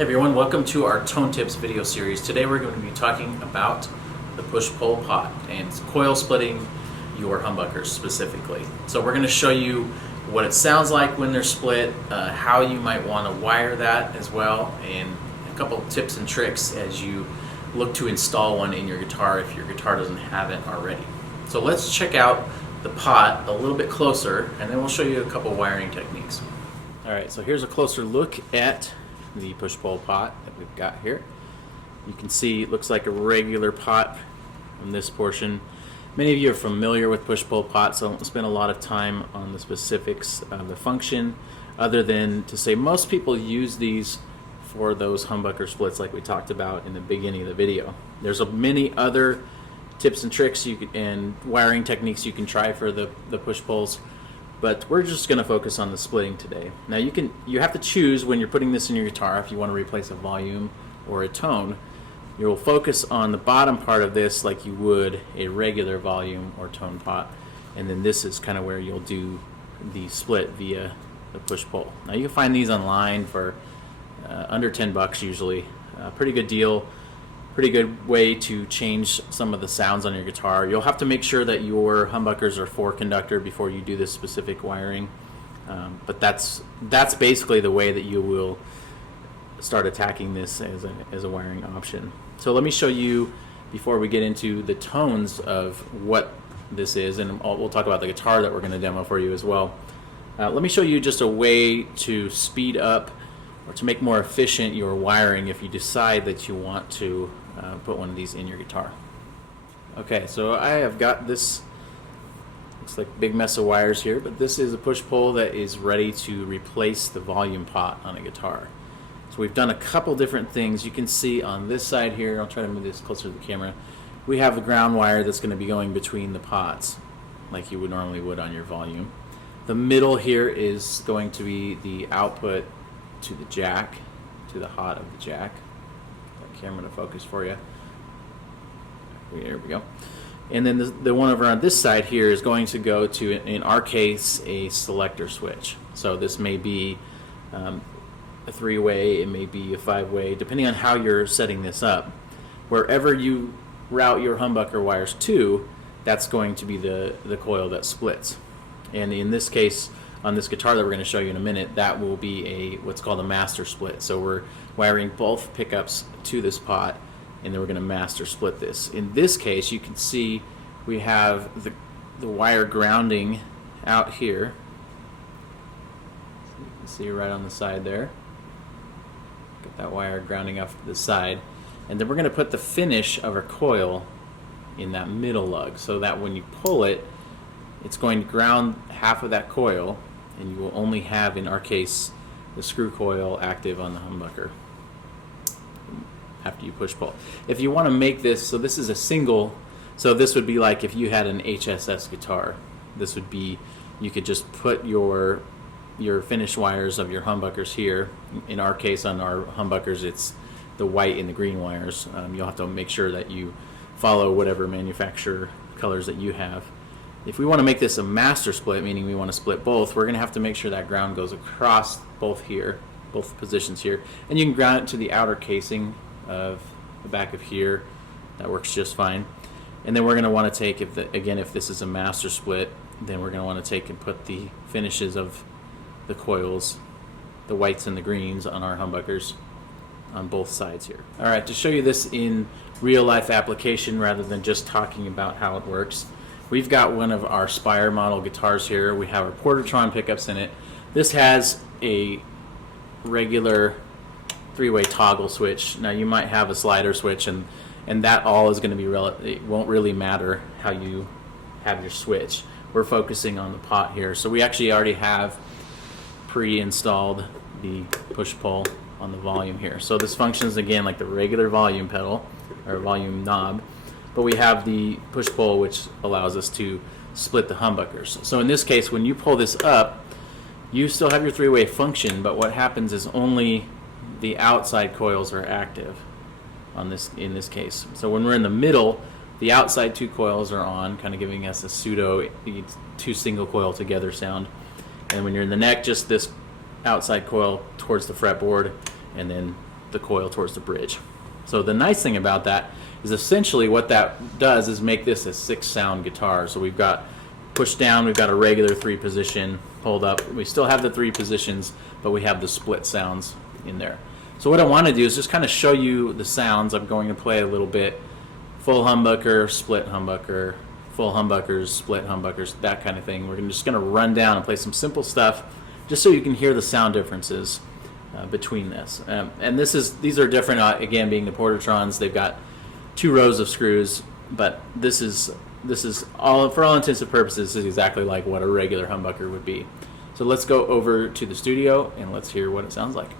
Hey everyone, welcome to our Tone Tips video series. Today we're going to be talking about the push-pull pot and coil splitting your humbuckers specifically. So we're going to show you what it sounds like when they're split, how you might want to wire that as well, and a couple of tips and tricks as you look to install one in your guitar if your guitar doesn't have it already. So let's check out the pot a little bit closer and then we'll show you a couple wiring techniques. Alright, so here's a closer look at the push-pull pot that we've got here. You can see it looks like a regular pot from this portion. Many of you are familiar with push-pull pots, so I won't spend a lot of time on the specifics of the function, other than to say most people use these for those humbucker splits like we talked about in the beginning of the video. There's many other tips and tricks and wiring techniques you can try for the push-pulls, but we're just going to focus on the splitting today. Now you have to choose when you're putting this in your guitar if you want to replace a volume or a tone. You'll focus on the bottom part of this like you would a regular volume or tone pot, and then this is kind of where you'll do the split via the push-pull. Now you can find these online for under 10 bucks usually. Pretty good deal. Pretty good way to change some of the sounds on your guitar. You'll have to make sure that your humbuckers are 4-conductor before you do this specific wiring, but that's basically the way that you will start attacking this as a wiring option. So let me show you, before we get into the tones of what this is, and we'll talk about the guitar that we're going to demo for you as well. Let me show you just a way to speed up or to make more efficient your wiring if you decide that you want to put one of these in your guitar. Okay, so I have got this, looks like a big mess of wires here, but this is a push-pull that is ready to replace the volume pot on a guitar. So we've done a couple different things. You can see on this side here, I'll try to move this closer to the camera, we have the ground wire that's going to be going between the pots like you would normally would on your volume. The middle here is going to be the output to the jack, to the hot of the jack. That camera to focus for you. There we go. And then the one over on this side here is going to go to, in our case, a selector switch. So this may be a 3-way, it may be a 5-way, depending on how you're setting this up. Wherever you route your humbucker wires to, that's going to be the coil that splits. And in this case, on this guitar that we're going to show you in a minute, that will be what's called a master split. So we're wiring both pickups to this pot, and then we're going to master split this. In this case, you can see we have the wire grounding out here. So you can see right on the side there. Got that wire grounding off to the side. And then we're going to put the finish of our coil in that middle lug, so that when you pull it, it's going to ground half of that coil, and you will only have, in our case, the screw coil active on the humbucker after you push pull. If you want to make this, so this is a single, so this would be like if you had an HSS guitar. This would be, you could just put your finish wires of your humbuckers here. In our case, on our humbuckers, it's the white and the green wires. You'll have to make sure that you follow whatever manufacturer colors that you have. If we want to make this a master split, meaning we want to split both, we're going to have to make sure that ground goes across both positions here. And you can ground it to the outer casing of the back of here. That works just fine. And then we're going to want to take, if this is a master split, then we're going to want to take and put the finishes of the coils, the whites and the greens on our humbuckers on both sides here. Alright, to show you this in real life application rather than just talking about how it works, we've got one of our Spire model guitars here. We have our Portatron pickups in it. This has a regular 3-way toggle switch. Now you might have a slider switch, and that all is going to be it won't really matter how you have your switch. We're focusing on the pot here. So we actually already have pre-installed the push-pull on the volume here. So this functions again like the regular volume pedal or volume knob, but we have the push-pull which allows us to split the humbuckers. So in this case, when you pull this up, you still have your 3-way function, but what happens is only the outside coils are active in this case. So when we're in the middle, the outside 2 coils are on, kind of giving us a pseudo 2 single coil together sound. And when you're in the neck, just this outside coil towards the fretboard, and then the coil towards the bridge. So the nice thing about that is essentially what that does is make this a 6-sound guitar. So we've got push down, we've got a regular 3-position, hold up. We still have the 3 positions, but we have the split sounds in there. So what I want to do is just kind of show you the sounds. I'm going to play a little bit. Full humbucker, split humbucker, full humbuckers, split humbuckers, that kind of thing. We're just going to run down and play some simple stuff just so you can hear the sound differences between this. And these are different, again, being the Portatrons. They've got 2 rows of screws, but this is all, for all intents and purposes, is exactly like what a regular humbucker would be. So let's go over to the studio and let's hear what it sounds like.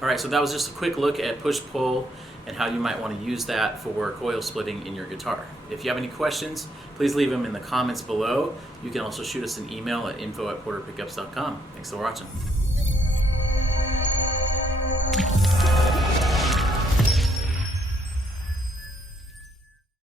Alright, so that was just a quick look at push-pull and how you might want to use that for coil splitting in your guitar. If you have any questions, please leave them in the comments below. You can also shoot us an email at info@porterpickups.com. Thanks for watching.